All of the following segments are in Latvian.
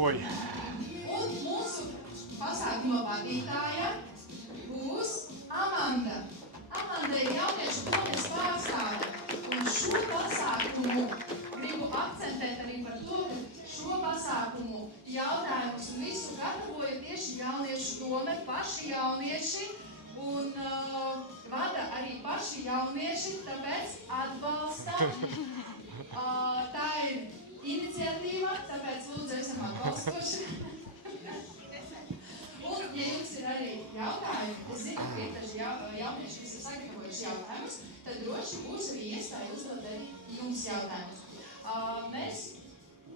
Oi. Un mūsu pasākuma vadītāja būs Amanda. Amanda ir jauniešu domes pārstāve. Un šo pasākumu gribu akcentēt arī par to, ka šo pasākumu jautājumus un visu gatavoja tieši jauniešu dome, paši jaunieši. Un vada arī paši jaunieši, tāpēc atbalsta. Tā ir iniciatīva, tāpēc lūdzu esam atbalstoši. Un, ja jums ir arī jautājumi, es zinu, ka ir daži jaunieši, kas ir sagatavojuši jautājumus, tad droši būs arī iespēja uzdot arī jums jautājumus. Mēs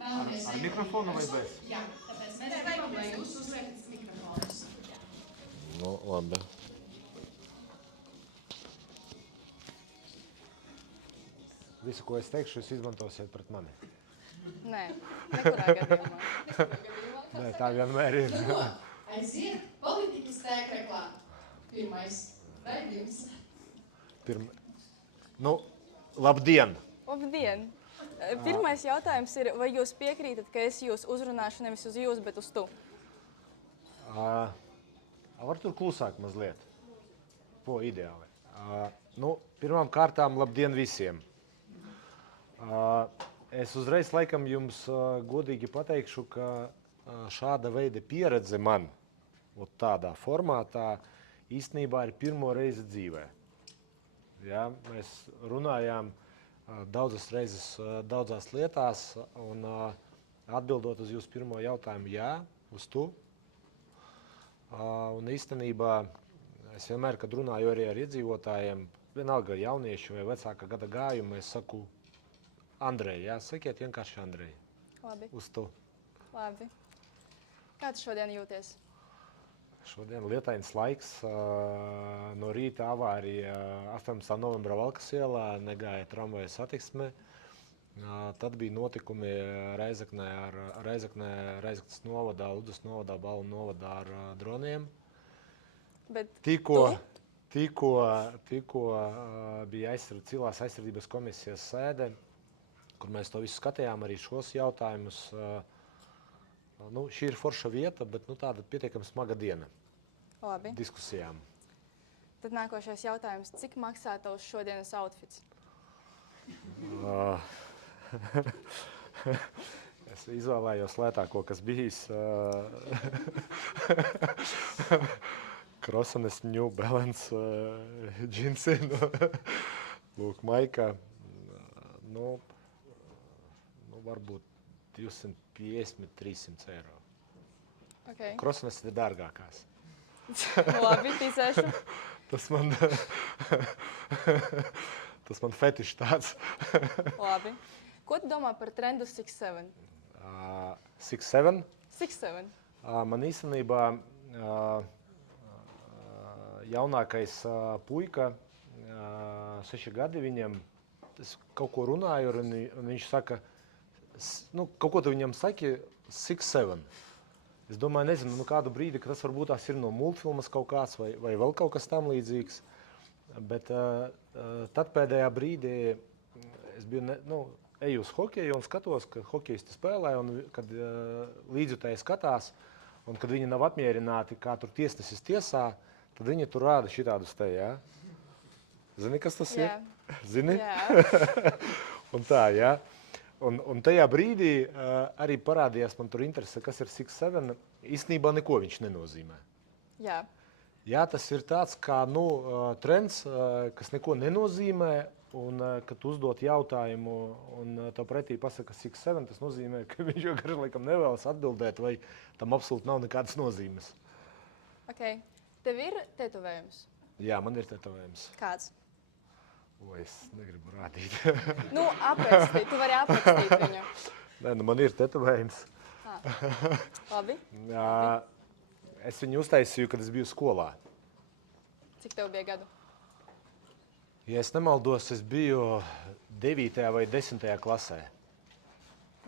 vēlamies... Ar mikrofonu vai bez? Jā, tāpēc mēs gribam, lai jūs uzliekat mikrofonus. Nu, labi. Visu, ko es teikšu, jūs izmantosiet pret mani. Nē, nekurā gadījumā. Nē, tā vienmēr ir. Nu, aiziet politikas tēkreklā. Pirmais raidījums. Nu, labdien! Labdien! Pirmais jautājums ir, vai jūs piekrītat, ka es jūs uzrunāšu nevis uz jūs, bet uz tu? Var tur klusāk mazliet? Po, ideāli. Nu, pirmām kārtām labdien visiem! Es uzreiz laikam jums godīgi pateikšu, ka šāda veida pieredze man tādā formātā īstenībā ir pirmo reizi dzīvē. Ja, mēs runājām daudzas reizes daudzās lietās un atbildot uz jūsu pirmo jautājumu, jā, uz tu. Un īstenībā es vienmēr, kad runāju arī ar iedzīvotājiem, vienalga jaunieši vai vecāka gada gājumu, es saku Andrej, jā, sakiet vienkārši Andrej. Labi. Uz tu. Labi. Kā tu šodien jūties? Šodien lietains laiks, no rīta avārija 18. novembra Valkas ielā, negāja tramvaja satiksme. Tad bija notikumi Reizeknē, Reizeknas novadā, Ludus novadā, Balvu novadā ar droniem. Bet Tikko bija Civilās aizsardzības komisijas sēde, kur mēs to visu skatījām, arī šos jautājumus. Nu, šī ir forša vieta, bet tāda pietiekami smaga diena. Labi. Diskusijām. Tad nākošais jautājums. Cik maksā tavs šodienas outfits? Es izvēlējos lētāko, kas bijis. Krosanes New Balance džinsi. Lūk, maika. Nu, varbūt 250–300 eiro. Okay. Krosanes ir dārgākās. Labi, ticēšu. Tas man fetišs tāds. Labi. Ko tu domā par trendu 6'7"? 6'7"? 6'7". Man īstenībā jaunākais puika, 6 gadi viņam, es kaut ko runāju, un viņš saka, kaut ko tu viņam saki, 6'7". Es domāju, nezinu, kādu brīdi, ka tas varbūt tās ir no multfilmas kaut kāds vai vēl kaut kas tam līdzīgs. Bet tad pēdējā brīdī es biju, eju uz hokeju un skatos, ka hokejisti spēlē, un kad līdzjutēji skatās, un kad viņi nav apmierināti, kā tur tiesnesis tiesā, tad viņi tur rāda šitādus te, jā? Zini, kas tas ir? Zini? Jā. Un tā, jā. Un tajā brīdī arī parādījās man tur interese, kas ir 6'7". Īstenībā neko viņš nenozīmē. Jā. Jā, tas ir tāds kā trends, kas neko nenozīmē, un kad tu uzdot jautājumu un tev pretī pasaka 6'7", tas nozīmē, ka viņš jau garš laikam nevēlas atbildēt, vai tam absolūti nav nekādas nozīmes. Ok. Tev ir tetovējums? Jā, man ir tetovējums. Kāds? Es negribu rādīt. Aprakstīt. Tu vari aprakstīt viņu. Nē, man ir tetovējums. Labi. Es viņu uztaisīju, kad es biju skolā. Cik tev bija gadu? Ja es nemaldos, es biju 9. vai 10. klasē.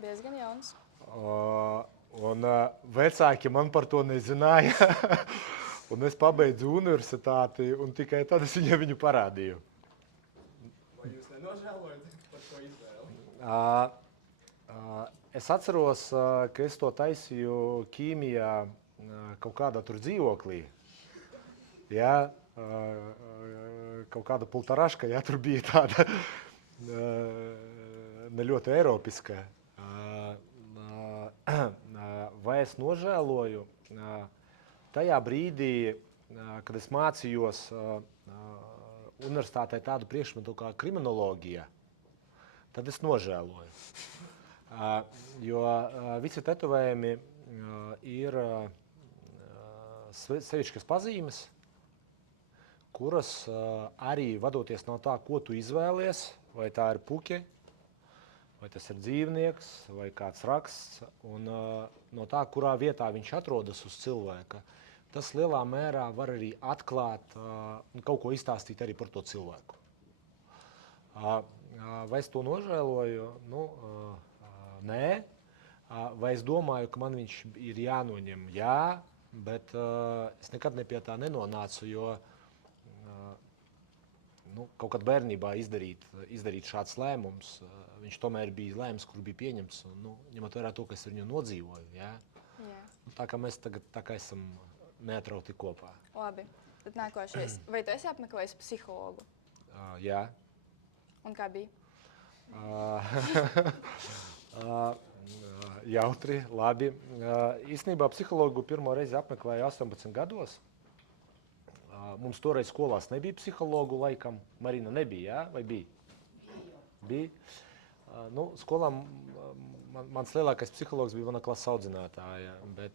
Diezgan jauns. Un vecāki man par to nezināja. Un es pabeidzu universitāti, un tikai tad es viņu parādīju. Vai jūs nenožēlojat par to izvēli? Es atceros, ka es to taisīju ķīmijā kaut kādā tur dzīvoklī. Jā, kaut kāda pultaraška, jā, tur bija tāda ne ļoti eiropiska. Vai es nožēloju? Tajā brīdī, kad es mācījos universitātē tādu priekšmetu kā kriminoloģija, tad es nožēloju. Jo visi tetovējumi ir sevišķas pazīmes, kuras arī vadoties no tā, ko tu izvēlies, vai tā ir puķe, vai tas ir dzīvnieks, vai kāds raksts, un no tā, kurā vietā viņš atrodas uz cilvēka, tas lielā mērā var arī atklāt un kaut ko izstāstīt arī par to cilvēku. Vai es to nožēloju? Nu, nē. Vai es domāju, ka man viņš ir jānoņem? Jā, bet es nekad pie tā nenonācu, jo kaut kad bērnībā izdarīt šāds lēmums, viņš tomēr bija lēmums, kur bija pieņemts, un, ņemot vērā to, ka es viņu nodzīvoju. Jā? Jā. Tā kā mēs tagad tā kā esam neatrauti kopā. Labi, tad nākošais. Vai tu esi apmeklējis psihologu? Jā. Un kā bija? Jautri, labi. Īstenībā psihologu pirmo reizi apmeklēju 18 gados. Mums toreiz skolās nebija psihologu laikam. Marina nebija, jā? Vai bija? Bija. Skolā mans lielākais psihologs bija mana klases audzinātāja, bet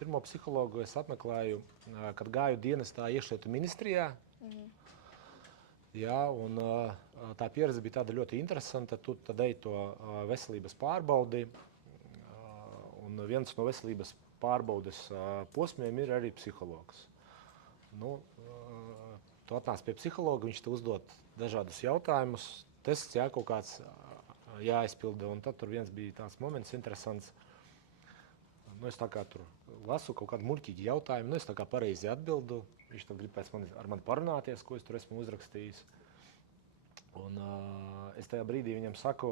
pirmo psihologu es apmeklēju, kad gāju dienestā iekšlietu ministrijā. Jā, un tā pieredze bija tāda ļoti interesanta. Tu tad ej to veselības pārbaudi, un viens no veselības pārbaudes posmiem ir arī psihologs. Tu atnāc pie psihologa, viņš te uzdod dažādus jautājumus, tests, jā, kaut kāds jāizpilda, un tad tur viens bija tāds moments interesants. Es tā kā tur lasu kaut kādu muļķīgu jautājumu, es tā kā pareizi atbildu. Viņš tad grib ar mani parunāties, ko es tur esmu uzrakstījis. Un es tajā brīdī viņam saku,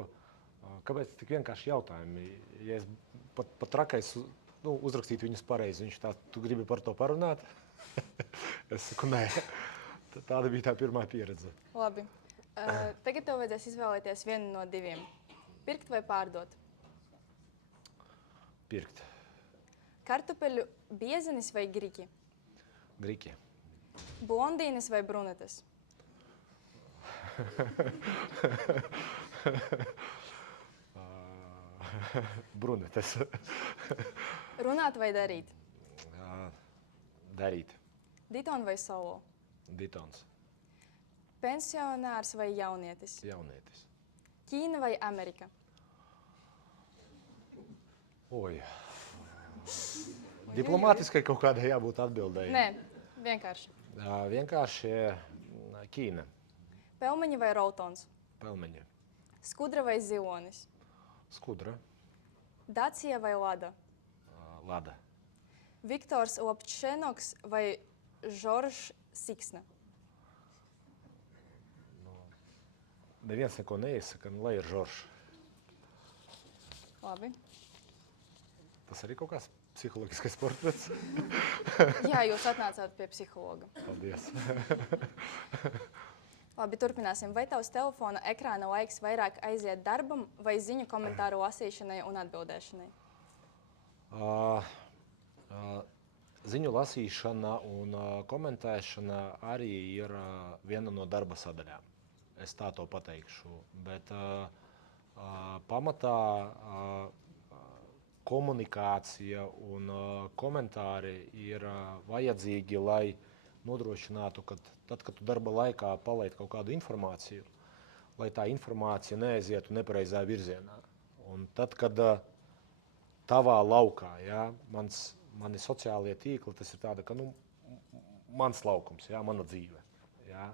kāpēc tik vienkārši jautājumi? Ja es pat trakais uzrakstītu viņus pareizi, viņš tā, tu gribi par to parunāt? Es saku, nē. Tāda bija tā pirmā pieredze. Labi. Tagad tev vajadzēs izvēlēties vienu no diviem. Pirkt vai pārdot? Pirkt. Kartupeļu biezenis vai griķi? Griķi. Blondīnes vai brunetes? Brunetes. Runāt vai darīt? Darīt. Ditons vai solo? Ditons. Pensionārs vai jaunietis? Jaunietis. Ķīna vai Amerika? Oj. Diplomātiskai kaut kādai jābūt atbildēji. Nē, vienkārši. Vienkārši Ķīna. Pelmeņi vai roltons? Pelmeņi. Skudra vai zilonis? Skudra. Dacia vai Lada? Lada. Viktors Lapčenoks vai Žoržs Siksna? Neviens neko neiesaka, lai ir Žoržs. Labi. Tas arī kaut kāds psiholoģiskais portrets. Jā, jūs atnācāt pie psihologa. Paldies. Labi, turpināsim. Vai tavs telefona ekrāna laiks vairāk aiziet darbam vai ziņu komentāru lasīšanai un atbildēšanai? Ziņu lasīšana un komentēšana arī ir viena no darba sadaļām. Es tā to pateikšu. Bet pamatā komunikācija un komentāri ir vajadzīgi, lai nodrošinātu, ka tad, kad tu darba laikā palaid kaut kādu informāciju, lai tā informācija neaizietu nepareizā virzienā. Un tad, kad tavā laukā, ja, mani sociālie tīkli, tas ir tāda, ka mans laukums, ja, mana dzīve. Ja.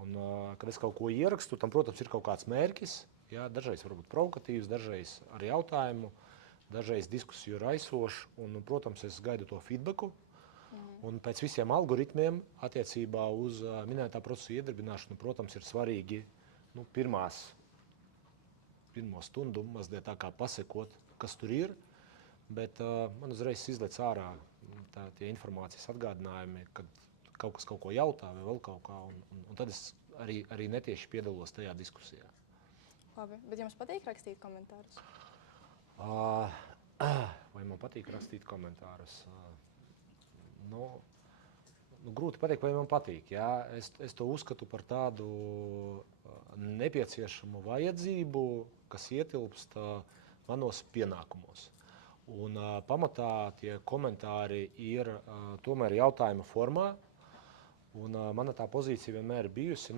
Un, kad es kaut ko ierakstu, tam, protams, ir kaut kāds mērķis, ja, dažreiz varbūt provokatīvs, dažreiz ar jautājumu, dažreiz diskusiju raisošs, un, protams, es gaidu to feedbacku. Un pēc visiem algoritmiem attiecībā uz minētā procesa iedarbināšanu, protams, ir svarīgi pirmo stundu mazliet tā kā pasekot kas tur ir, bet man uzreiz izlec ārā tie informācijas atgādinājumi, kad kaut kas kaut ko jautā vai vēl kaut kā, un tad es arī netieši piedalos tajā diskusijā. Labi, bet jums patīk rakstīt komentārus? Vai man patīk rakstīt komentārus? Grūti pateikt, vai man patīk. Jā. Es to uzskatu par tādu nepieciešamu vajadzību, kas ietilpst manos pienākumos. Un pamatā tie komentāri ir tomēr jautājuma formā. Un mana tā pozīcija vienmēr ir bijusi,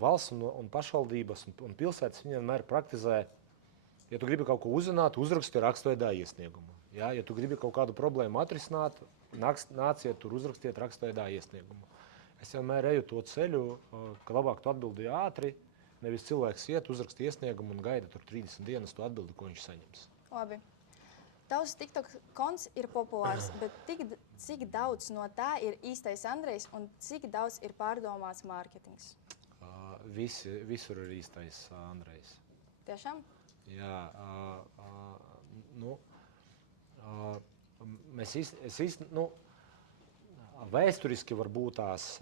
valsts un pašvaldības un pilsētas vienmēr praktizē, ja tu gribi kaut ko uzzināt, uzraksti rakstveidā iesniegumu. Ja tu gribi kaut kādu problēmu atrisināt, nāciet tur uzrakstiet rakstveidā iesniegumu. Es vienmēr eju to ceļu, ka labāk tu atbildi ātri, nevis cilvēks iet, uzraksta iesniegumu un gaida tur 30 dienas to atbildi, ko viņš saņems. Labi. Tavs TikTok konts ir populārs, bet cik daudz no tā ir īstais Andrejs un cik daudz ir pārdomāts mārketings? Visur ir īstais Andrejs. Tiešām? Jā. Vēsturiski varbūt tās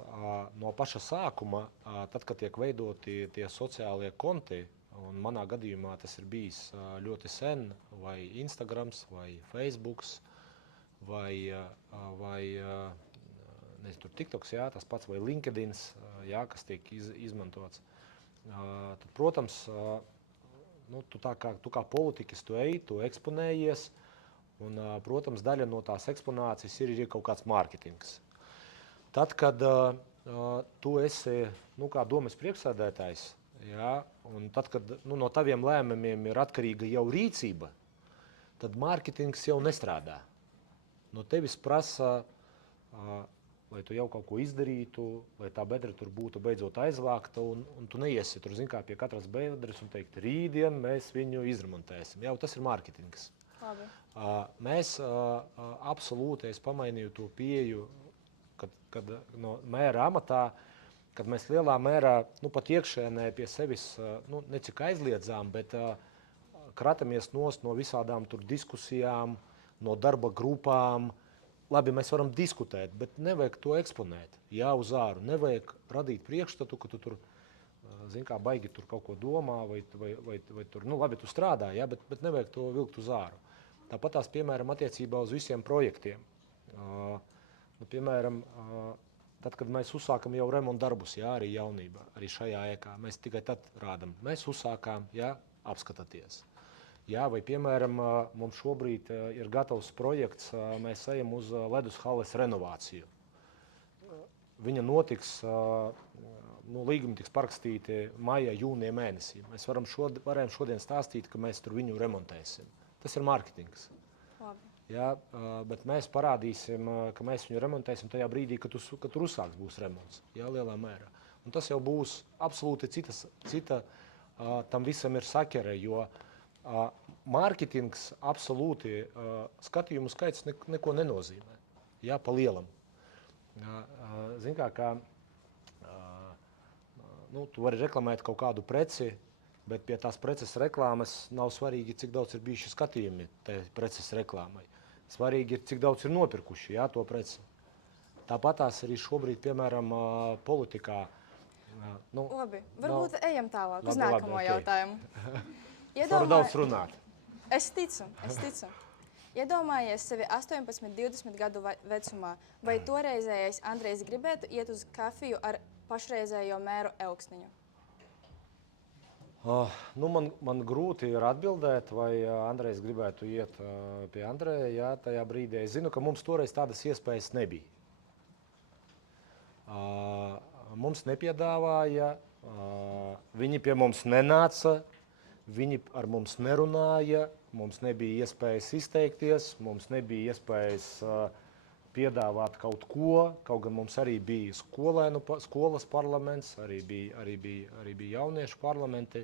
no paša sākuma, tad, kad tiek veidoti tie sociālie konti, un manā gadījumā tas ir bijis ļoti sen, vai Instagrams, vai Facebooks, vai tur TikToks, jā, tas pats, vai LinkedIns, jā, kas tiek izmantots. Tad, protams, tu kā politiķis tu ej, tu eksponējies, un, protams, daļa no tās eksponācijas ir kaut kāds mārketings. Tad, kad tu esi kā domes priekšsēdētājs, jā, un tad, kad no taviem lēmumiem ir atkarīga jau rīcība, tad mārketings jau nestrādā. No tevis prasa, lai tu jau kaut ko izdarītu, lai tā bedra tur būtu beidzot aizvākta, un tu neiesi tur, zin kā, pie katras bedres un teikt, rītdien mēs viņu izremontēsim. Jau tas ir mārketings. Labi. Mēs absolūti, es pamainīju to pieeju, kad no mēra amatā, kad mēs lielā mērā, pat iekšēnē pie sevis, necik aizliedzām, bet kratamies nost no visādām tur diskusijām, no darba grupām. Labi, mēs varam diskutēt, bet nevajag to eksponēt, jā, uz āru. Nevajag radīt priekšstatu, ka tu tur, zin kā, baigi tur kaut ko domā, vai tur, labi, tu strādā, jā, bet nevajag to vilkt uz āru. Tāpat tās, piemēram, attiecībā uz visiem projektiem. Piemēram, tad, kad mēs uzsākam jau remonta darbus, jā, arī jaunībā, arī šajā ēkā, mēs tikai tad rādam. Mēs uzsākām, jā, apskatāties. Jā, vai, piemēram, mums šobrīd ir gatavs projekts, mēs ejam uz ledus halles renovāciju. Viņa notiks, līgumi tiks parakstīti maija, jūnija mēnesī. Mēs varējām šodien stāstīt, ka mēs tur viņu remontēsim. Tas ir mārketings. Labi. Jā, bet mēs parādīsim, ka mēs viņu remontēsim tajā brīdī, kad tur uzsāks būs remonts. Jā, lielā mērā. Un tas jau būs absolūti cita tam visam ir sakere, jo mārketings absolūti skatījumu skaits neko nenozīmē. Jā, pa lielam. Zin kā tu vari reklamēt kaut kādu preci, bet pie tās preces reklāmas nav svarīgi, cik daudz ir bijuši skatījumi tai preces reklāmai. Svarīgi ir, cik daudz ir nopirkuši, jā, to preci. Tāpat tās arī šobrīd, piemēram, politikā. Labi, varbūt ejam tālāk uz Labi, nākamo okay. jautājumu. Varu daudz runāt. Es ticu. Iedomājies sevi 18, 20 gadu vecumā, vai toreizējais Andrejs gribētu iet uz kafiju ar pašreizējo mēru Elksniņu? Man grūti ir atbildēt, vai Andrejs gribētu iet pie Andreja, jā, tajā brīdī. Es zinu, ka mums toreiz tādas iespējas nebija. Mums nepiedāvāja, viņi pie mums nenāca, viņi ar mums nerunāja, mums nebija iespējas izteikties, mums nebija iespējas piedāvāt kaut ko, kaut gan mums arī bija skolas parlaments, arī bija jauniešu parlamenti.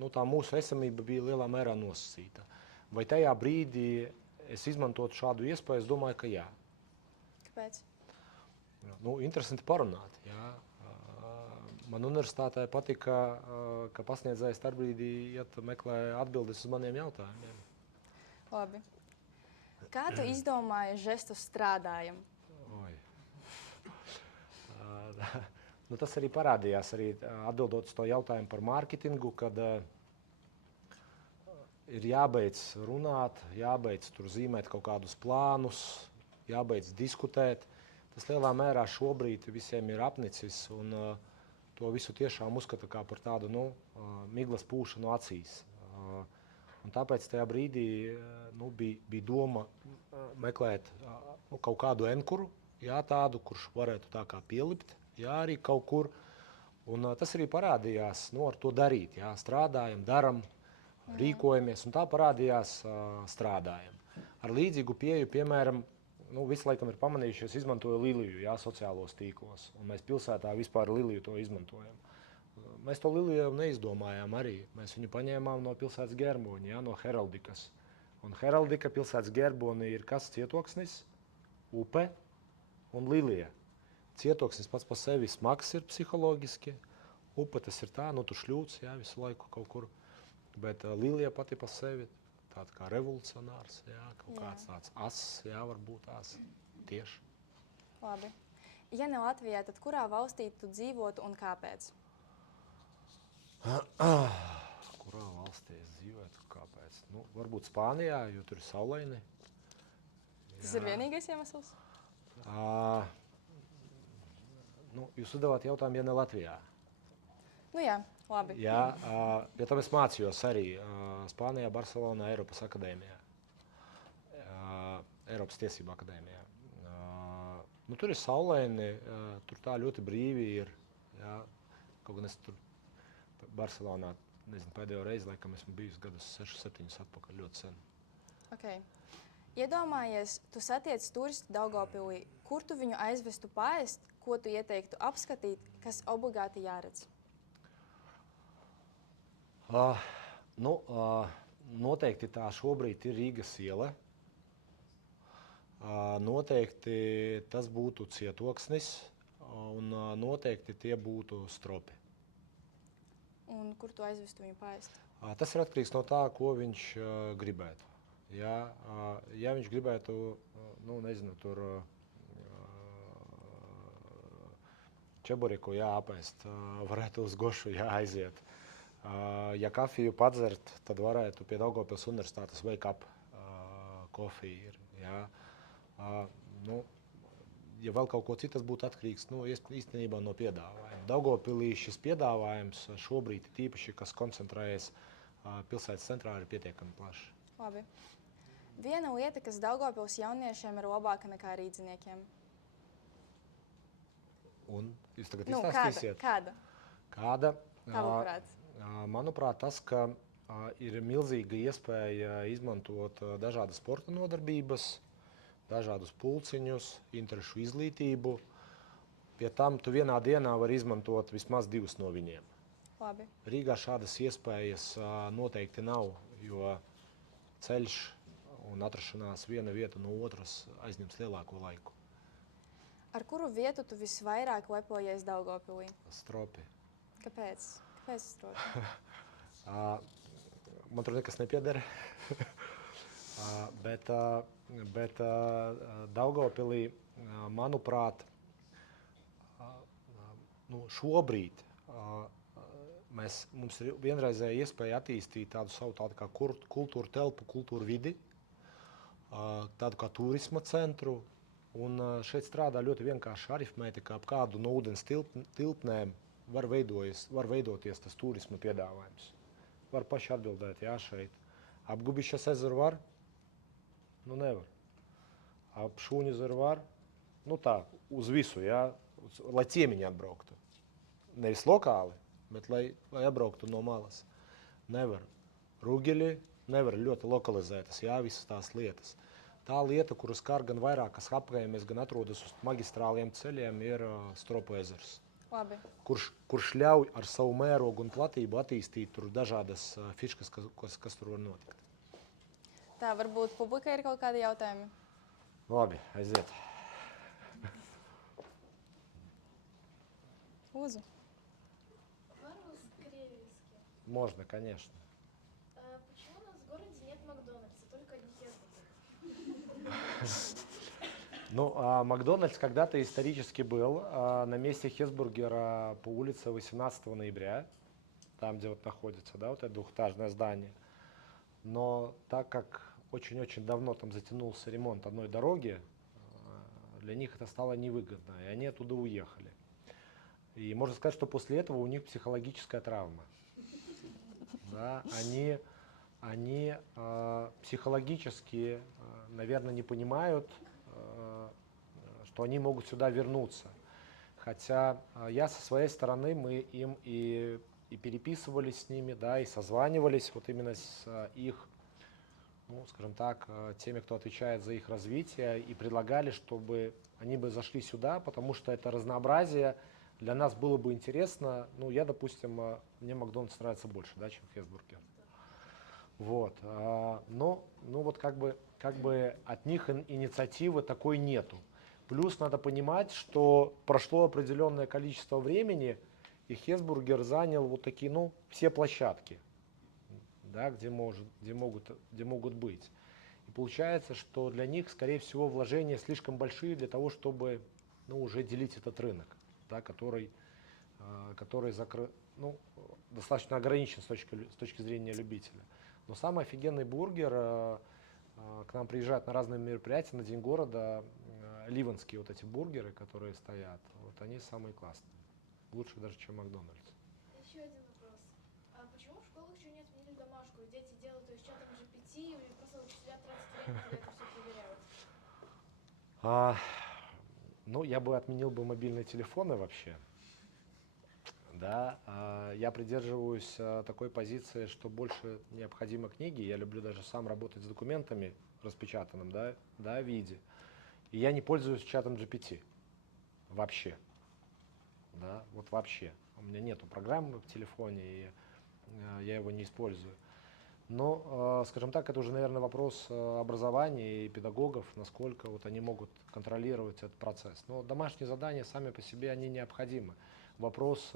Tā mūsu esamība bija lielā mērā nosacīta. Vai tajā brīdī es izmantotu šādu iespēju? Es domāju, ka jā. Kāpēc? Interesanti parunāt. Jā. Man universitātē patika, ka pasniedzējs starpbrīdī meklē atbildes uz maniem jautājumiem. Labi. Kā tu izdomāji žestu strādājam? Oi. Nu, tas arī parādījās, arī atbildot uz to jautājumu par mārketingu, kad ir jābeidz runāt, jābeidz tur zīmēt kaut kādus plānus, jābeidz diskutēt. Tas lielā mērā šobrīd visiem ir apnicis, un to visu tiešām uzskata kā par tādu miglas pūšanu acīs. Un tāpēc tajā brīdī bija doma meklēt kaut kādu enkuru, tādu, kurš varētu tā kā pielipt, arī kaut kur. Un tas arī parādījās, ar to darīt. Strādājam, daram, rīkojamies, un tā parādījās strādājam. Ar līdzīgu pieeju, piemēram, visu laikam ir pamanījuši, es izmantoju liliju sociālos tīklos, un mēs pilsētā vispār liliju to izmantojam. Mēs to liliju jau neizdomājām arī. Mēs viņu paņēmām no pilsētas ģerboņa, no heraldikas. Un heraldika pilsētas ģerbonī ir kas cietoksnis, upe un lilija. Cietoksnis pats par sevi smags ir psiholoģiski, upe tas ir tā, tu šļūts, visu laiku kaut kur. Bet lilija pati par sevi tāda kā revolucionārs, kaut kāds tāds ass, varbūt tās tieši. Labi. Ja ne Latvijā, tad kurā valstī tu dzīvotu un kāpēc? Kurā valstī es dzīvotu, kāpēc? Varbūt Spānijā, jo tur ir saulaini. Tas ir vienīgais iemesls? Jūs uzdevāt jautājumu, ja ne Latvijā. Jā, labi. Pie tam es mācījos arī Spānijā, Barcelonā, Eiropas akadēmijā. Eiropas tiesību akadēmijā. Tur ir saulaini, tur tā ļoti brīvi ir. Kaut gan es tur Barcelonā, nezinu, pēdējo reizi, laikam esmu bijis gadus 6-7 atpakaļ, ļoti sen. Okay. Iedomājies, tu satiec turistu Daugavpilī, kur tu viņu aizvestu paēst, ko tu ieteiktu apskatīt, kas obligāti jāredz? Noteikti tā šobrīd ir Rīgas iela. Noteikti tas būtu cietoksnis, un noteikti tie būtu stropi. Un kur tu aizvestu viņu paēst? Tas ir atkarīgs no tā, ko viņš gribētu. Ja viņš gribētu, nezinu, tur čeburiku apēst, varētu uz Gošu aiziet. Ja kafiju padzert, tad varētu pie Daugavpils universitātes Wake Up kofija ir. Ja vēl kaut ko citas būtu atkarīgs, īstenībā no piedāvājuma. Daugavpilī šis piedāvājums šobrīd ir tīpaši, kas koncentrējas pilsētas centrā, ir pietiekami plašs. Labi. Viena lieta, kas Daugavpils jauniešiem ir labāka nekā rīdziniekiem. Un jūs tagad izstāstīsiet? Kāda? Tavuprāt? Manuprāt, tas, ka ir milzīga iespēja izmantot dažādas sporta nodarbības, dažādus pulciņus, interešu izglītību. Pie tam tu vienā dienā vari izmantot vismaz 2 no viņiem. Labi. Rīgā šādas iespējas noteikti nav, jo ceļš un atrašanās viena vieta no otras aizņems lielāko laiku. Ar kuru vietu tu visvairāk lepojies Daugavpilī? Stropi. Kāpēc? Kāpēc stropi? Man tur nekas nepieder. Bet Daugavpilī, manuprāt, šobrīd mums ir vienreizēja iespēja attīstīt tādu savu kā kultūru telpu, kultūru vidi, tādu kā turisma centru. Un šeit strādā ļoti vienkārši aritmētika, ap kādu no ūdens tilpnēm var veidoties tas turisma piedāvājums. Var paši atbildēt, šeit. Ap Gubišas ezeru var? Nevar. Ap Šūņu ezeru var? Tā, uz visu, lai ciemiņi atbrauktu. Nevis lokāli, bet lai atbrauktu no malas. Nevar. Rugeļi nevar ļoti lokalizētas, visas tās lietas. Tā lieta, kuru skar gan vairākas apgājumies, gan atrodas uz magistrāliem ceļiem, ir Stropu ezers. Labi. Kurš ļauj ar savu mērogu un platību attīstīt tur dažādas fiškas, kas tur var notikt. Tā, varbūt publikai ir kaut kādi jautājumi? Labi, aiziet. Лузу. По-русски. Можно, конечно. Почему у нас в городе нет Макдональдса? только одни хесбургеры. Ну, Макдональдс когда-то исторически был на месте Хесбургера по улице 18 ноября, там, где вот находится, да, вот это двухэтажное здание. Но так как очень-очень давно там затянулся ремонт одной дороги, для них это стало невыгодно, и они оттуда уехали. И можно сказать, что после этого у них психологическая травма. Да, они психологически, наверное, не понимают, что они могут сюда вернуться. Хотя я со своей стороны, мы им и переписывались с ними, да, и созванивались вот именно с их, ну, скажем так, теми, кто отвечает за их развитие, и предлагали, чтобы они бы зашли сюда, потому что это разнообразие для нас было бы интересно. Ну, я, допустим, мне Макдональдс нравится больше, да, чем Хесбургер. Вот, но ну вот как бы от них инициативы такой нету. Плюс надо понимать, что прошло определенное количество времени, и Хесбургер занял вот такие, ну, все площадки, да, где могут быть. И получается, что для них, скорее всего, вложения слишком большие для того, чтобы, ну, уже делить этот рынок, да, который ну, достаточно ограничен с точки зрения любителя. Но самый офигенный бургер, к нам приезжают на разные мероприятия на День города, ливанские вот эти бургеры, которые стоят, вот они самые классные. Лучше даже, чем Макдональдс. Еще один вопрос. А почему в школах еще не отменили домашку? Дети делают ее с чатом GPT, и просто учителя тратят время, когда это все проверяют. Ну, я бы отменил бы мобильные телефоны вообще. Да, я придерживаюсь такой позиции, что больше необходимы книги. Я люблю даже сам работать с документами распечатанным, да, виде. И я не пользуюсь чатом GPT вообще. Да, вот вообще. У меня нету программы в телефоне, и я его не использую. Но, скажем так, это уже, наверное, вопрос образования и педагогов, насколько вот они могут контролировать этот процесс. Но домашние задания сами по себе, они необходимы. Вопрос,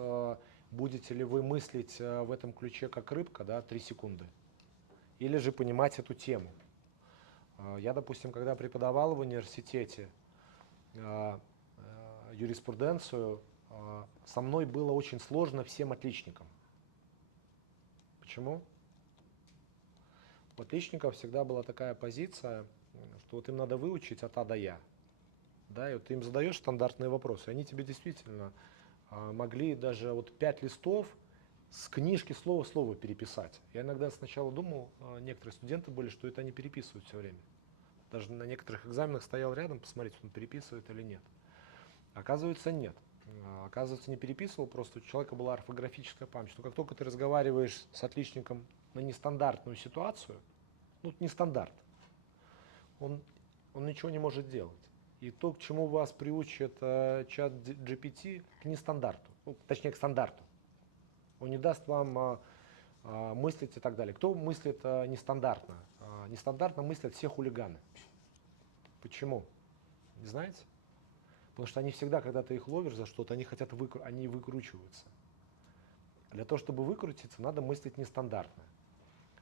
будете ли вы мыслить в этом ключе как рыбка, да, 3 секунды, или же понимать эту тему. Я, допустим, когда преподавал в университете юриспруденцию, со мной было очень сложно всем отличникам. Почему? У отличников всегда была такая позиция, что вот им надо выучить от А до Я. Да, и вот ты им задаешь стандартные вопросы, они тебе действительно могли даже вот 5 листов с книжки слово в слово переписать. Я иногда сначала думал, некоторые студенты были, что это они переписывают все время. Даже на некоторых экзаменах стоял рядом, посмотреть, он переписывает или нет. Оказывается, нет. Оказывается, не переписывал, просто у человека была орфографическая память. Что как только ты разговариваешь с отличником на нестандартную ситуацию, ну, не стандарт, он ничего не может делать. И то, к чему вас приучит чат GPT, к нестандарту, ну, точнее, к стандарту. Он не даст вам мыслить и так далее. Кто мыслит нестандартно? Нестандартно мыслят все хулиганы. Почему? Не знаете? Потому что они всегда, когда ты их ловишь за что-то, они хотят они выкручиваются. Для того, чтобы выкрутиться, надо мыслить нестандартно.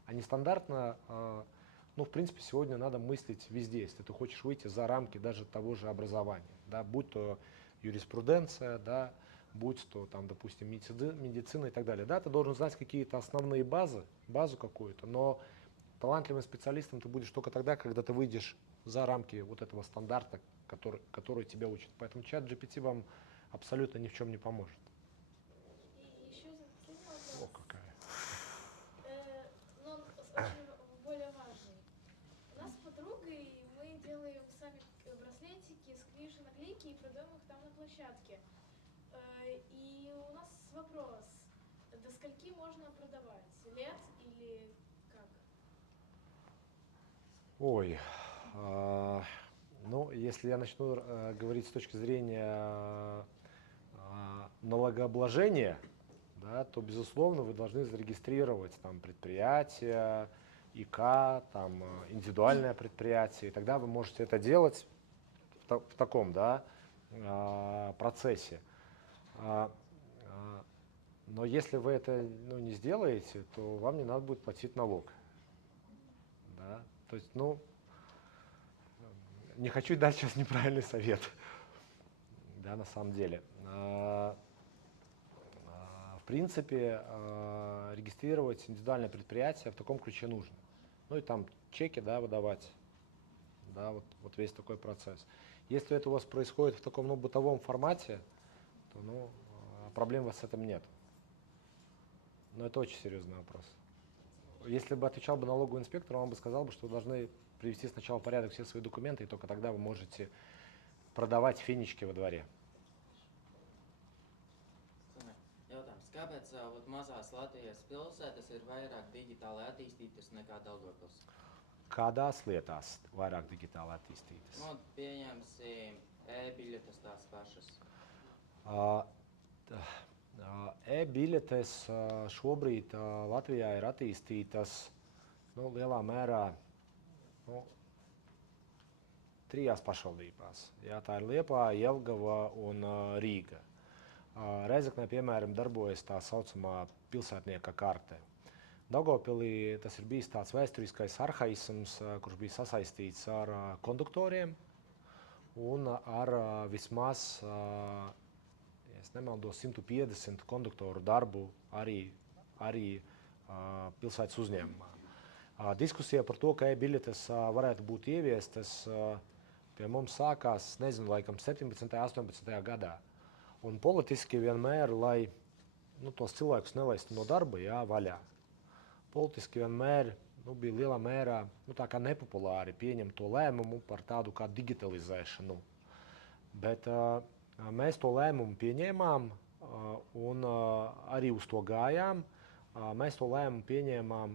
А нестандартно, ну, в принципе, сегодня надо мыслить везде, если ты хочешь выйти за рамки даже того же образования. Да, будь то юриспруденция, да, будь то, там, допустим, медицина и так далее. Да, ты должен знать какие-то основные базу какую-то, но талантливым специалистом ты будешь только тогда, когда ты выйдешь за рамки вот этого стандарта, который тебя учит. Поэтому чат GPT вам абсолютно ни в чем не поможет. И еще один последний вопрос. О, какая. Но он очень более важный. У нас с подругой мы делаем сами браслетики, сквиши, наклейки и продаем их там на площадке. И у нас вопрос, до скольки можно продавать? Лет или как? Ой, ну, если я начну говорить с точки зрения налогообложения, да, то, безусловно, вы должны зарегистрировать там предприятие, ИК, там, индивидуальное предприятие, и тогда вы можете это делать в таком, да, процессе. Но если вы это, ну, не сделаете, то вам не надо будет платить налог. Да? То есть, ну, не хочу дать сейчас неправильный совет, да, на самом деле. В принципе, регистрировать индивидуальное предприятие в таком ключе нужно. Ну и там чеки, да, выдавать, да, вот весь такой процесс. Если это у вас происходит в таком, ну, бытовом формате, то, ну, проблем у вас с этим нет. Но это очень серьезный вопрос. Если бы отвечал бы налоговый инспектор, он бы сказал, что вы должны привести сначала в порядок все свои документы, и только тогда вы можете продавать финички во дворе. Jautājums, kāpēc vat mazās Latvijas pilsētas ir vairāk digitāli attīstītas nekā Daugavpils? Kādās lietās vairāk digitāli attīstītas? Nu, pieņemsim e-biļetes tās pašas. E-biļetes šobrīd Latvijā ir attīstītas, nu, lielā mērā, nu, 3 pašvaldībās. Jā, tā ir Liepāja, Jelgava un Rīga. Reizeknē, piemēram, darbojas tā saucamā pilsētnieka karte. Daugavpilī tas ir bijis tāds vēsturiskais arhaisms, kurš bija sasaistīts ar konduktoriem un ar vismaz, ja es nemaldos, 150 konduktoru darbu arī pilsētas uzņēmumā. Diskusija par to, ka e-biļetes varētu būt ieviestas, pie mums sākās, nezinu, laikam 17. un 18. gadā. Un politiski vienmēr, lai, nu, tos cilvēkus nelaistu no darba, jā, vaļā. Politiski vienmēr, nu, bija lielā mērā, nu, tā kā nepopulāri pieņemt to lēmumu par tādu kā digitalizēšanu. Bet mēs to lēmumu pieņēmām un arī uz to gājām. Mēs to lēmumu pieņēmām,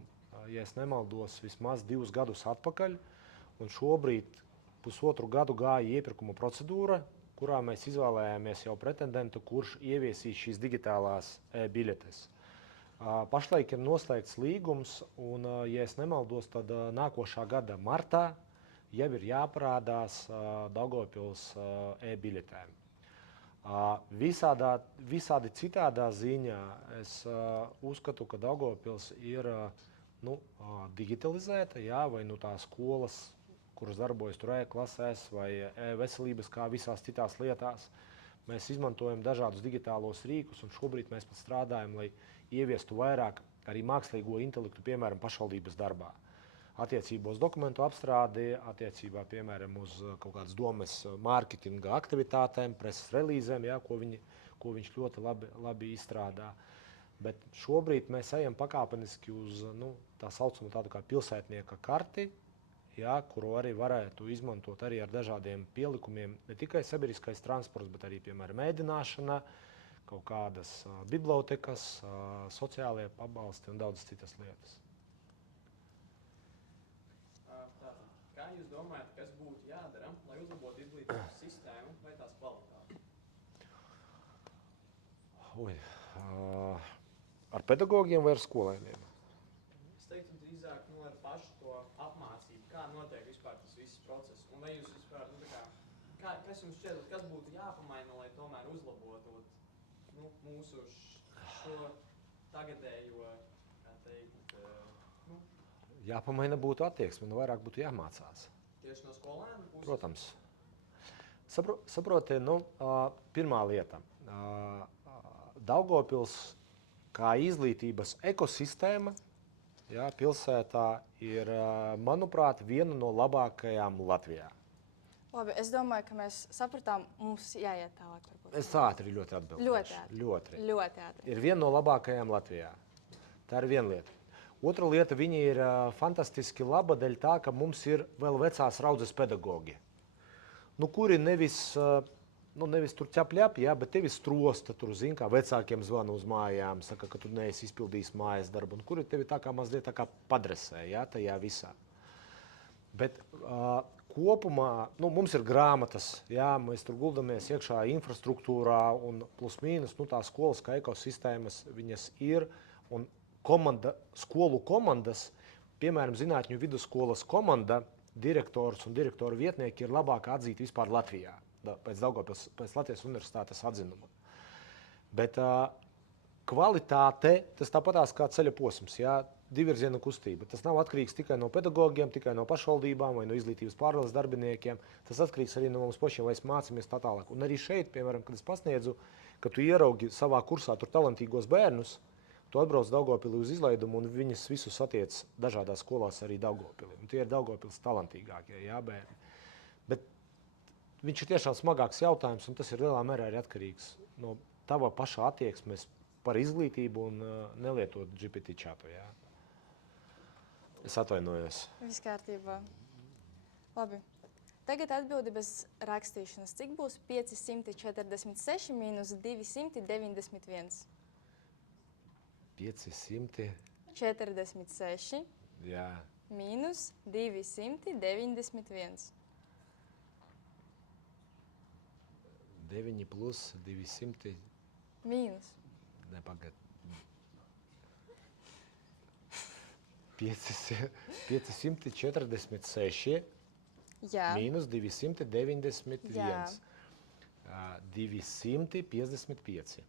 ja es nemaldos, vismaz 2 gadus atpakaļ. Un šobrīd 1,5 gadu gāja iepirkuma procedūra, kurā mēs izvēlējāmies jau pretendentu, kurš ieviesīs šīs digitālās biļetes. Pašlaik ir noslēgts līgums, un, ja es nemaldos, tad nākošā gada martā jau ir jāparādās Daugavpils e-biļetēm. Visādi citādā ziņā es uzskatu, ka Daugavpils ir, nu, digitalizēta, jā, vai nu tā skolas, kuras darbojas tur e-klasēs vai e-veselības, kā visās citās lietās. Mēs izmantojam dažādus digitālos rīkus, un šobrīd mēs pat strādājam, lai ieviestu vairāk arī mākslīgo intelektu, piemēram, pašvaldības darbā. Attiecībā uz dokumentu apstrādi, attiecībā, piemēram, uz kaut kādas domas mārketinga aktivitātēm, preses relīzēm, jā, ko viņš ļoti labi izstrādā. Bet šobrīd mēs ejam pakāpeniski uz, nu, tā saucamo tādu kā pilsētnieka karti, jā, kuru arī varētu izmantot arī ar dažādiem pielikumiem, ne tikai sabiedriskais transports, bet arī, piemēram, ēdināšana, kaut kādas bibliotekas, sociālie pabalsti un daudzas citas lietas. Tātad, kā jūs domājat, kas būtu jādara, lai uzlabotu izglītības sistēmu vai tās kvalitāti? Ar pedagogiem vai ar skolēniem? Es teiktu drīzāk, nu, ar pašu to apmācību, kā notiek vispār tas viss process, un vai jūs vispār, nu, tā kā, kas jums šķiet, kas būtu jāpamaina, lai tomēr uzlabotu, nu, mūsu šo tagadējo, kā teikt, nu... Jāpamaina būtu attieksme, nu vairāk būtu jāmācās. Tieši no skolēnu puses? Protams. Saprotiet, nu, pirmā lieta. Daugavpils kā izglītības ekosistēma, jā, pilsētā ir, manuprāt, viena no labākajām Latvijā. Labi, es domāju, ka mēs sapratām, mums jāiet tālāk. Varbūt. Es ātri ļoti atbildēšu. Ļoti ātri. Ir viena no labākajām Latvijā. Tā ir viena lieta. Otra lieta, viņi ir fantastiski laba dēļ tā, ka mums ir vēl vecās raudzes pedagogi, nu, kuri nevis tur ķap-ļap, jā, bet tevi strosta, tur, zin, kā vecākiem zvana uz mājām, saka, ka tu neesi izpildījis mājas darbu, un kuri tevi tā kā mazliet tā kā padresē, jā, tajā visā. Bet kopumā, nu, mums ir grāmatas, jā, mēs tur guldamies iekšā infrastruktūrā, un plus mīnus, nu, tā skolas kā ekosistēmas, viņas ir, un skolu komandas, piemēram, Zinātņu vidusskolas komanda, direktors un direktoru vietnieki ir labāk atzīti vispār Latvijā, pēc Latvijas universitātes atzinuma. Bet kvalitāte, tas tāpatās kā ceļa posms, jā, divirziena kustība. Tas nav atkarīgs tikai no pedagogiem, tikai no pašvaldībām vai no izglītības pārvaldes darbiniekiem. Tas atkarīgs arī no mums pašiem, vai mēs mācāmies tā tālāk. Un arī šeit, piemēram, kad es pasniedzu, ka tu ieraugi savā kursā tur talantīgos bērnus, tu atbrauc Daugavpilī uz izlaidumu un viņus visus satiec dažādās skolās arī Daugavpilī. Un tie ir Daugavpils talantīgākie, jā, bērni. Bet viņš ir tiešām smagāks jautājums, un tas ir lielā mērā arī atkarīgs no tava paša attieksmes par izglītību un nelietot GPT čatu, jā. Es atvainojos. Viss kārtībā. Labi. Tagad atbildi bez rakstīšanas. Cik būs 546 mīnus 291? 500, 46 jā. mīnus 291. 9 plus 200, Mīnus. nepagad. 546 Jā. mīnus 291. Jā. 255.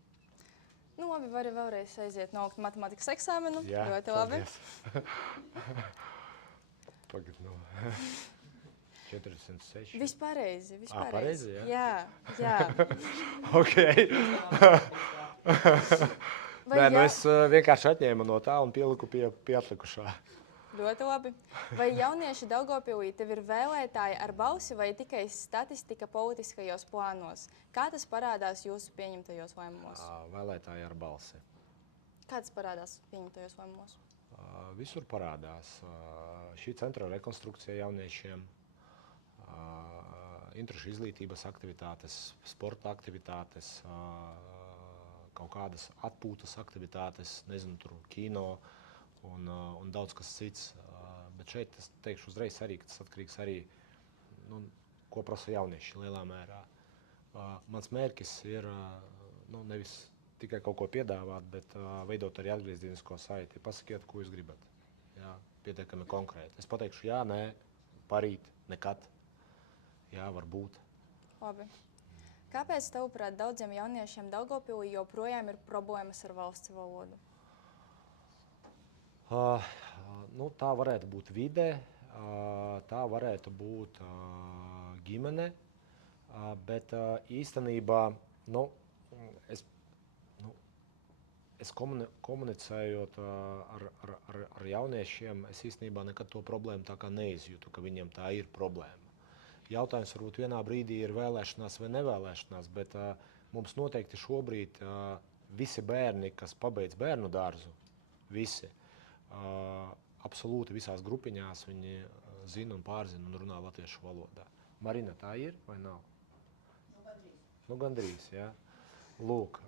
Nu, labi, vari vēlreiz aiziet nokļūt matemātikas eksāmenu. Jā, Ļoti labi. paldies. Pagad, no. 406. Viss pareizi, viss pareizi. pareizi, jā? Jā. Ok. Vai Nē, nu jā- es vienkārši atņēmu no tā un pieliku pie atlikušā. Ļoti labi. Vai jaunieši Daugavpilī tev ir vēlētāji ar balsi vai tikai statistika politiskajos plānos? Kā tas parādās jūsu pieņemtajos lēmumos? Vēlētāji ar balsi. Kā tas parādās pieņemtajos lēmumos? Visur parādās šī centra rekonstrukcija jauniešiem, interešu izglītības aktivitātes, sporta aktivitātes, kaut kādas atpūtas aktivitātes, nezinu, tur kino un daudz kas cits. Bet šeit es teikšu uzreiz arī, ka tas atkarīgs arī, nu, ko prasa jaunieši lielā mērā. Mans mērķis ir nevis tikai kaut ko piedāvāt, bet veidot arī atgriezenisko saiti. Pasakiet, ko jūs gribat. Jā, pietiekami konkrēti. Es pateikšu jā, nē, parīt, nekad. Jā, varbūt. Labi. Kāpēc, tavuprāt, daudziem jauniešiem Daugavpilī joprojām ir problēmas ar valsts valodu? Tā varētu būt vide, tā varētu būt ģimene, bet īstenībā es komunicējot ar jauniešiem, es īstenībā nekad to problēmu tā kā neizjūtu, ka viņiem tā ir problēma. Jautājums varbūt vienā brīdī ir vēlēšanās vai nevēlēšanās, bet mums noteikti šobrīd visi bērni, kas pabeidz bērnu dārzu, visi, absolūti visās grupiņās viņi zina un pārzina un runā latviešu valodā. Marina, tā ir vai nav? Nu, gandrīz, jā. Lūk,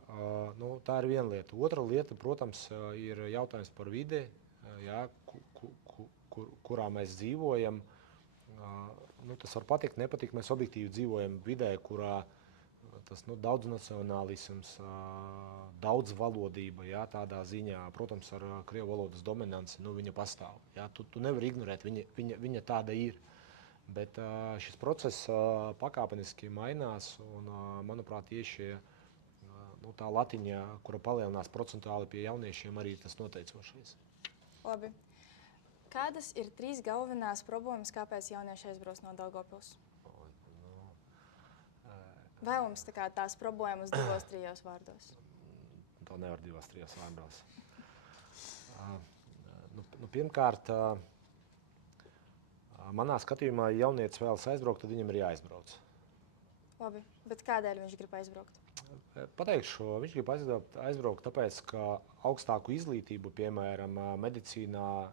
tā ir viena lieta. Otra lieta, protams, ir jautājums par vidi, jā, kurā mēs dzīvojam. Tas var patikt, nepatikt. Mēs objektīvi dzīvojam vidē, kurā tas daudznacionālisms, daudzvalodība, jā, tādā ziņā, protams, ar krievu valodas dominanci, viņa pastāv. Jā, tu nevari ignorēt, viņa tāda ir. Bet šis process pakāpeniski mainās, un, manuprāt, tieši tā latiņa, kura palielinās procentuāli pie jauniešiem, arī ir tas noteicošais. Labi. Kādas ir 3 galvenās problēmas, kāpēc jaunieši aizbrauc no Daugavpils? Vēlams tās problēmas 2-3 vārdos. To nevar 2-3 vārdos. Pirmkārt, manā skatījumā, ja jaunietis vēlas aizbraukt, tad viņam ir jāaizbrauc. Labi, bet kādēļ viņš grib aizbraukt? Pateikšu, viņš grib aizbraukt tāpēc, ka augstāku izglītību, piemēram, medicīnā,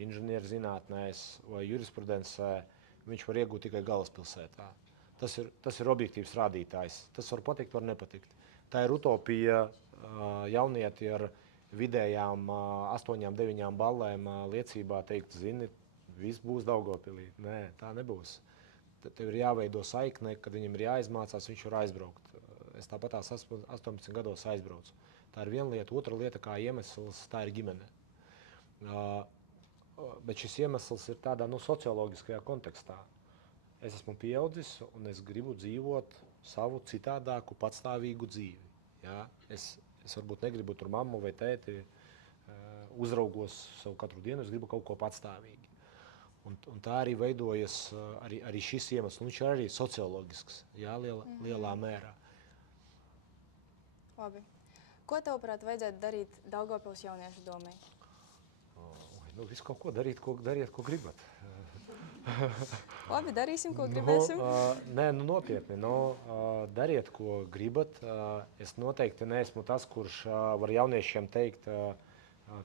inženierzinātnēs vai jurisprudencē, viņš var iegūt tikai galvaspilsētā. Tas ir objektīvs rādītājs. Tas var patikt, var nepatikt. Tā ir utopija jaunieti ar vidējām 8-9 ballēm liecībā teikt, zini, viss būs Daugavpilī. Nē, tā nebūs. Tev ir jāveido saikne, kad viņam ir jāizmācās, viņš var aizbraukt. Es tāpatās 18 gados aizbraucu. Tā ir viena lieta. Otra lieta, kā iemesls, tā ir ģimene. Bet šis iemesls ir tādā socioloģiskajā kontekstā. Es esmu pieaudzis un es gribu dzīvot savu citādāku, patstāvīgu dzīvi. Ja? Es varbūt negribu tur mammu vai tēti uzraugos savu katru dienu, es gribu kaut ko patstāvīgi. Un tā arī veidojas arī šis iemesls. Un viņš ir arī socioloģisks, jā, lielā mērā. Labi. Ko tavuprāt vajadzētu darīt Daugavpils jauniešu domai? Nu, visu kaut ko dariet, ko gribat. Labi, darīsim, ko gribēsim. Nē, nopietni. Dariet, ko gribat. Es noteikti neesmu tas, kurš var jauniešiem teikt,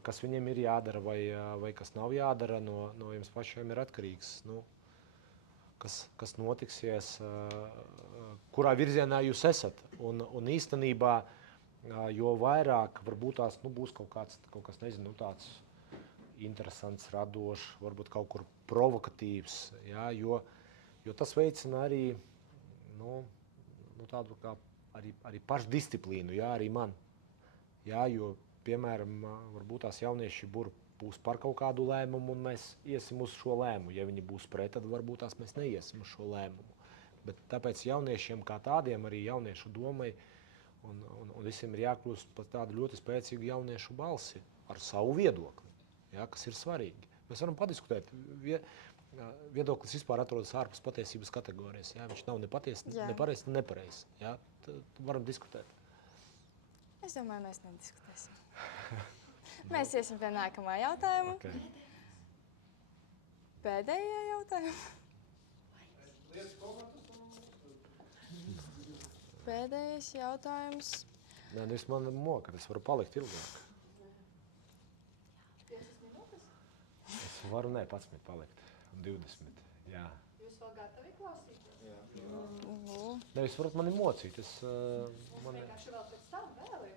kas viņiem ir jādara vai kas nav jādara. No jums pašiem ir atkarīgs. Kas notiksies, kurā virzienā jūs esat. Un īstenībā, jo vairāk varbūt tās būs kaut kas, nezinu, tāds interesants, radošs, varbūt kaut kur provokatīvs, jā, jo tas veicina arī tādu kā arī pašdisciplīnu, jā, arī man. Jā, jo, piemēram, varbūt tās jaunieši būs par kaut kādu lēmumu un mēs iesim uz šo lēmumu. Ja viņi būs pret, tad varbūt tās mēs neiesim uz šo lēmumu. Bet tāpēc jauniešiem kā tādiem, arī jauniešu domai un visiem ir jākļūst par tādu ļoti spēcīgu jauniešu balsi ar savu viedokli, jā, kas ir svarīgi. Mēs varam padiskutēt. Viedoklis vispār atrodas ārpus patiesības kategorijas. Jā. Viņš nav ne patiesa, ne pareizs, ne nepareizs. Jā. Varam diskutēt. Es domāju, mēs nediskutēsim. Mēs iesim pie nākamā jautājuma. Okay. Pēdējā jautājuma. Pēdējais jautājums. Nē, es man moka, es varu palikt ilgāk. 5 minūtes? Es varu 11 palikt, 20, jā. Jūs vēl gatavi klausīties? Ne, jūs varat mani mocīt, Mums vienkārši vēl pēc tam vēl ir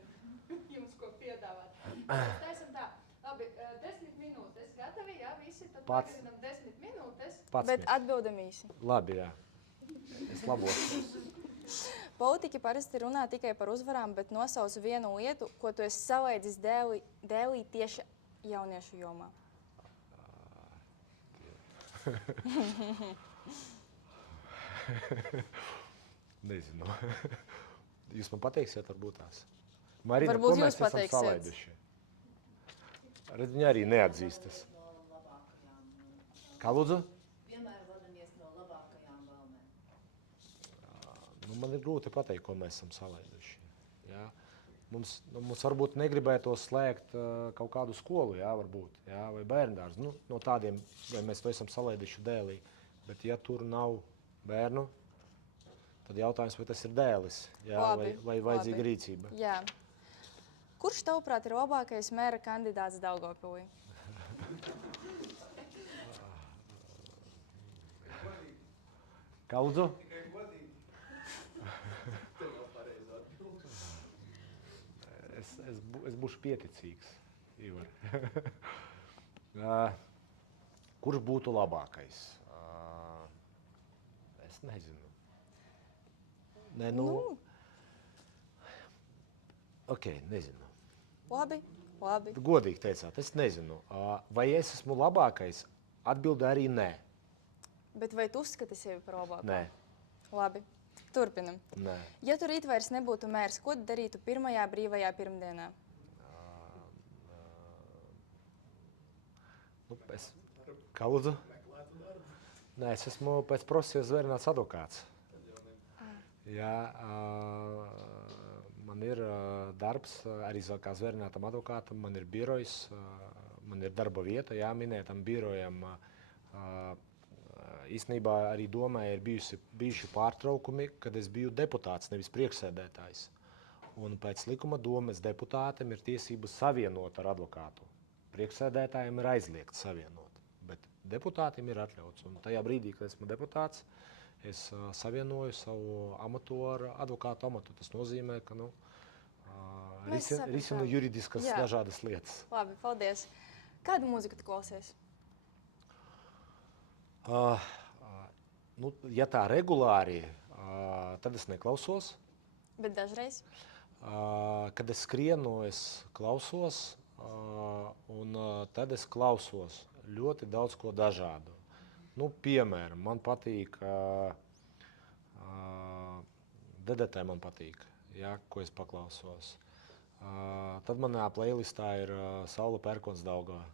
jums ko piedāvāt. Mēs taisim tā, labi, 10 minūtes gatavi, jā, visi, tad pagarinam 10 minūtes. Bet atbildam īsi. Labi, jā. Es labošu. Politiķi parasti runā tikai par uzvarām, bet nosauc vienu lietu, ko tu esi salaidis dēlī tieši jauniešu jomā. Nezinu. Jūs man pateiksiet, varbūt tās. Marina, Varbūt ko mēs jūs esam pateiksiet. salaiduši? Redz, viņa arī neatzīstas. Kā lūdzu? Vienmēr vadamies no labākajām vēlmēm. Man ir grūti pateikt, ko mēs esam salaiduši. Jā. Mums varbūt negribētos slēgt kaut kādu skolu, jā, varbūt, jā, vai bērndārzu. No tādiem, vai mēs to esam salaiduši dēlī. Bet ja tur nav bērnu, tad jautājums, vai tas ir dēlis, jā, Labi, vai vajadzīga labi. rīcība. Jā. Kurš tavuprāt ir labākais mēra kandidāts Daugavpilī? Kā lūdzu? Es būšu pieticīgs, Ivar. Kurš būtu labākais? Es nezinu. Nē, ok, nezinu. Labi. Godīgi teicāt, es nezinu. Vai es esmu labākais? Atbilde arī nē. Bet vai tu uzskati sevi par labāku? Nē. Labi. Turpinam. Nē. Ja tu rīt vairs nebūtu mērs, ko tu darītu pirmajā brīvajā pirmdienā? Kā lūdzu? Nē, es esmu pēc profesijas zvērnāts advokāts. Jā, man ir darbs arī kā zvērnātam advokātam, man ir birojs, man ir darba vieta, jā, minētam birojam. Īstenībā arī domē ir bijuši pārtraukumi, kad es biju deputāts, nevis priekšsēdētājs. Un pēc likuma domes deputātam ir tiesības savienot ar advokātu. Priekšsēdētājiem ir aizliegts savienot, bet deputātiem ir atļauts. Un tajā brīdī, kad esmu deputāts, es savienoju savu amatu ar advokātu amatu. Tas nozīmē, ka risinu juridiskas dažādas lietas. Labi, paldies. Kādu mūziku tu klausies? Ja tā regulāri, tad es neklausos. Bet dažreiz? Kad es skrienu, es klausos, un tad es klausos ļoti daudz ko dažādu. Piemēram, man patīk, DDT man patīk, ja, ko es paklausos. Tad manā playlistā ir Saula Pērkons Daugavā.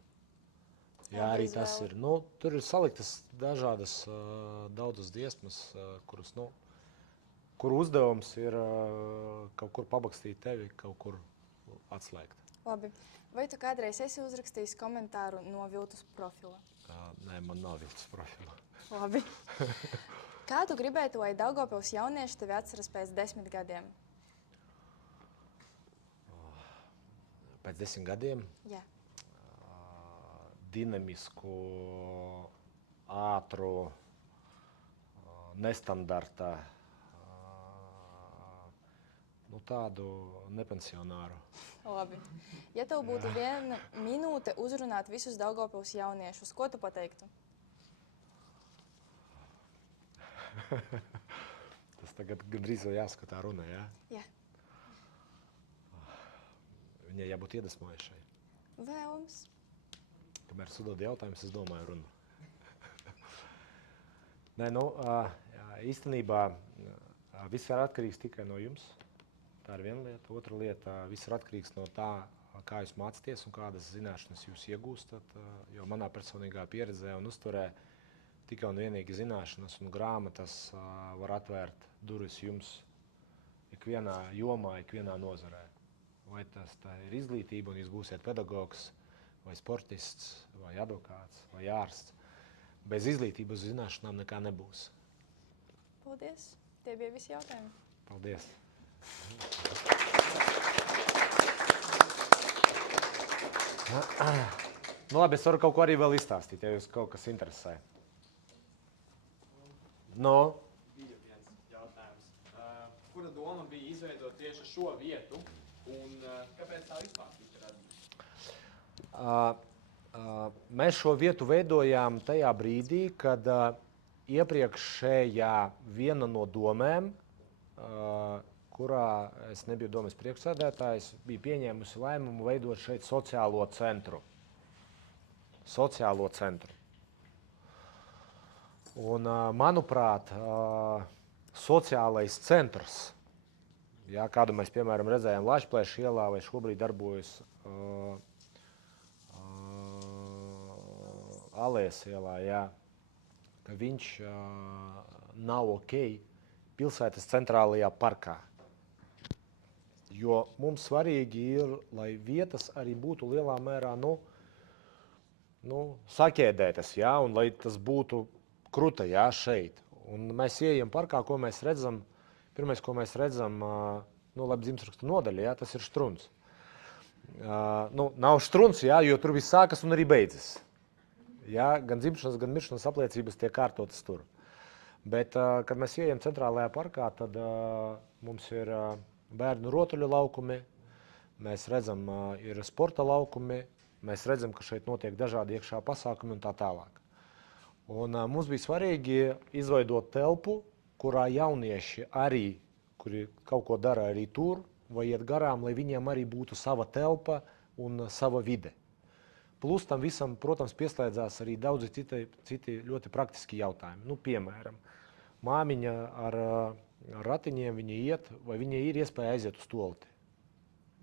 Jā, Laba arī tas izvēle. ir. Nu, tur ir saliktas dažādas daudzas dziesmas, kuras, nu, kur uzdevums ir kaut kur pabakstīt tevi, kaut kur atslēgt. Labi. Vai tu kādreiz esi uzrakstījis komentāru no viltus profila? Nē, man nav viltus profila. Labi. Kā tu gribētu, lai Daugavpils jaunieši tevi atceras pēc 10 gadiem? Pēc 10 gadiem Jā. dinamisku, ātru, nestandarta, nu, tādu nepensionāru. Labi. Ja tev būtu 1 minūte uzrunāt visus Daugavpils jauniešus, ko tu pateiktu? Tas tagad gandrīz jau jāskatā runa, jā? Jā. Viņai jābūt iedvesmojušai. Vēlams. Kamēr es uzdodu jautājumus, es domāju runu. Nē, nu, īstenībā viss ir atkarīgs tikai no jums. Tā ir viena lieta. Otra lieta, viss ir atkarīgs no tā, kā jūs mācāties un kādas zināšanas jūs iegūstat. Jo manā personīgā pieredzē un uztverē tikai un vienīgi zināšanas un grāmatas var atvērt durvis jums ikvienā jomā, ikvienā nozarē. Vai tas ir izglītība un jūs būsiet pedagogs, vai sportists, vai advokāts, vai ārsts. Bez izglītības zināšanām nekā nebūs. Paldies. Tie bija visi jautājumi. Paldies! Nu labi, es varu kaut ko arī vēl izstāstīt, ja jūs kaut kas interesē. No, Bija viens jautājums. Kura doma bija izveidot tieši šo vietu un kāpēc tā vispār tika radīta? mēs šo vietu veidojām tajā brīdī, kad iepriekšējā viena no domēm, kurā es nebiju domes priekšsēdētājs, bija pieņēmusi lēmumu veidot šeit sociālo centru. Sociālo centru. Un, manuprāt, sociālais centrs, jā, kādu mēs, piemēram, redzējām Lašplēša ielā vai šobrīd darbojas Alējas ielā, jā, ka viņš nav ok pilsētas centrālajā parkā. Jo mums svarīgi ir, lai vietas arī būtu lielā mērā saķēdētas, jā, un lai tas būtu kruta, jā, šeit. Un mēs ieejam parkā, ko mēs redzam, pirmais, ko mēs redzam, labi, dzimtsrakstu nodaļa, jā, tas ir Štruns. Nav Štruns, jā, jo tur viss sākas un arī beidzas. Jā, gan dzimšanas, gan miršanas apliecības tiek kārtotas tur. Bet, kad mēs ieejam centrālajā parkā, tad mums ir bērnu rotaļu laukumi, mēs redzam, ir sporta laukumi, mēs redzam, ka šeit notiek dažādi iekšā pasākumi un tā tālāk. Un mums bija svarīgi izveidot telpu, kurā jaunieši arī, kuri kaut ko dara arī tur, vai iet garām, lai viņiem arī būtu sava telpa un sava vide. Plus tam visam, protams, pieslēdzās arī daudzi citi ļoti praktiski jautājumi. Nu, piemēram, māmiņa ar ratiņiem viņa iet, vai viņai ir iespēja aiziet uz toaleti?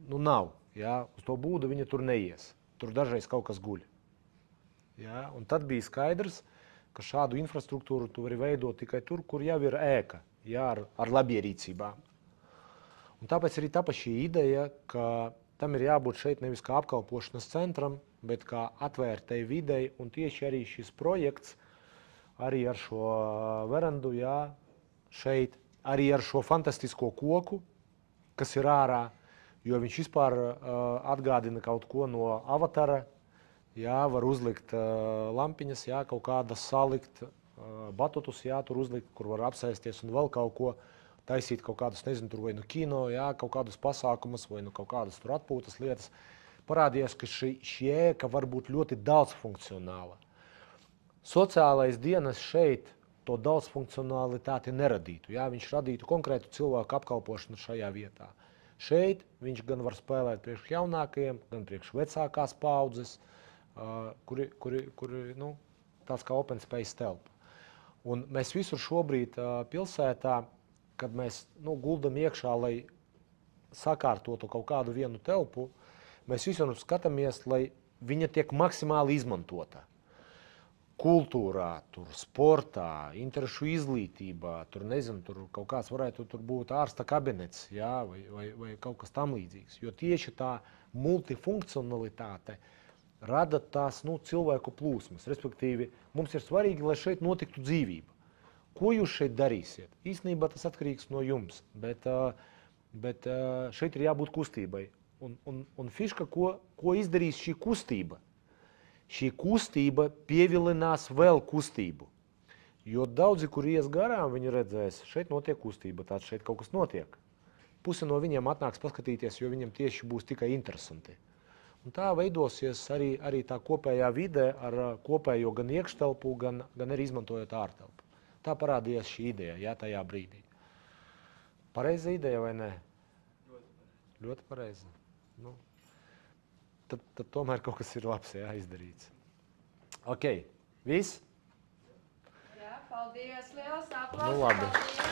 Nu, nav. Jā, uz to būdu viņa tur neies. Tur dažreiz kaut kas guļ. Jā, un tad bija skaidrs, ka šādu infrastruktūru tu vari veidot tikai tur, kur jau ir ēka, jā, ar labierīcībām. Un tāpēc arī tapa šī ideja, ka tam ir jābūt šeit nevis kā apkalpošanas centram, bet kā atvērtai videi, un tieši arī šis projekts, arī ar šo verandu, jā, šeit, arī ar šo fantastisko koku, kas ir ārā, jo viņš vispār atgādina kaut ko no Avatara, jā, var uzlikt lampiņas, jā, kaut kādas salikt, batutus, jā, tur uzlikt, kur var apsēsties un vēl kaut ko, taisīt kaut kādus, nezinu, tur vai nu kino, jā, kaut kādus pasākumus, vai nu kaut kādas tur atpūtas lietas. Parādījās, ka šī ēka var būt ļoti daudzfunkcionāla. Sociālais dienas šeit to daudzfunkcionalitāti neradītu, jā, viņš radītu konkrētu cilvēku apkalpošanu šajā vietā. Šeit viņš gan var spēlēt priekš jaunākajiem, gan priekš vecākās paudzes, kuri tāds kā open space telpa. Un mēs visur šobrīd pilsētā, kad mēs guldam iekšā, lai sakārtotu kaut kādu vienu telpu, mēs visur skatāmies, lai viņa tiek maksimāli izmantota. Kultūrā, tur sportā, interešu izglītībā, tur nezinu, tur kaut kāds varētu tur būt ārsta kabinets, jā, vai kaut kas tam līdzīgs. Jo tieši tā multifunkcionalitāte rada tās cilvēku plūsmas. Respektīvi, mums ir svarīgi, lai šeit notiktu dzīvība. Ko jūs šeit darīsiet? Īstenībā tas atkarīgs no jums, bet šeit ir jābūt kustībai. Un fiška, ko izdarīs šī kustība? Šī kustība pievilinās vēl kustību. Jo daudzi, kur ies garām, viņi redzēs, šeit notiek kustība, tāds šeit kaut kas notiek. Puse no viņiem atnāks paskatīties, jo viņiem tieši būs tikai interesanti. Un tā veidosies arī tā kopējā vide ar kopējo gan iekštelpu, gan arī izmantojot ārtelpu. Tā parādījās šī ideja, jā, tajā brīdī. Pareiza ideja vai nē? Ļoti pareiza. Nu. Tad tomēr kaut kas ir labs, jā, izdarīts. Ok, viss? Jā, paldies, liels aplausos. Nu labi. Paldies.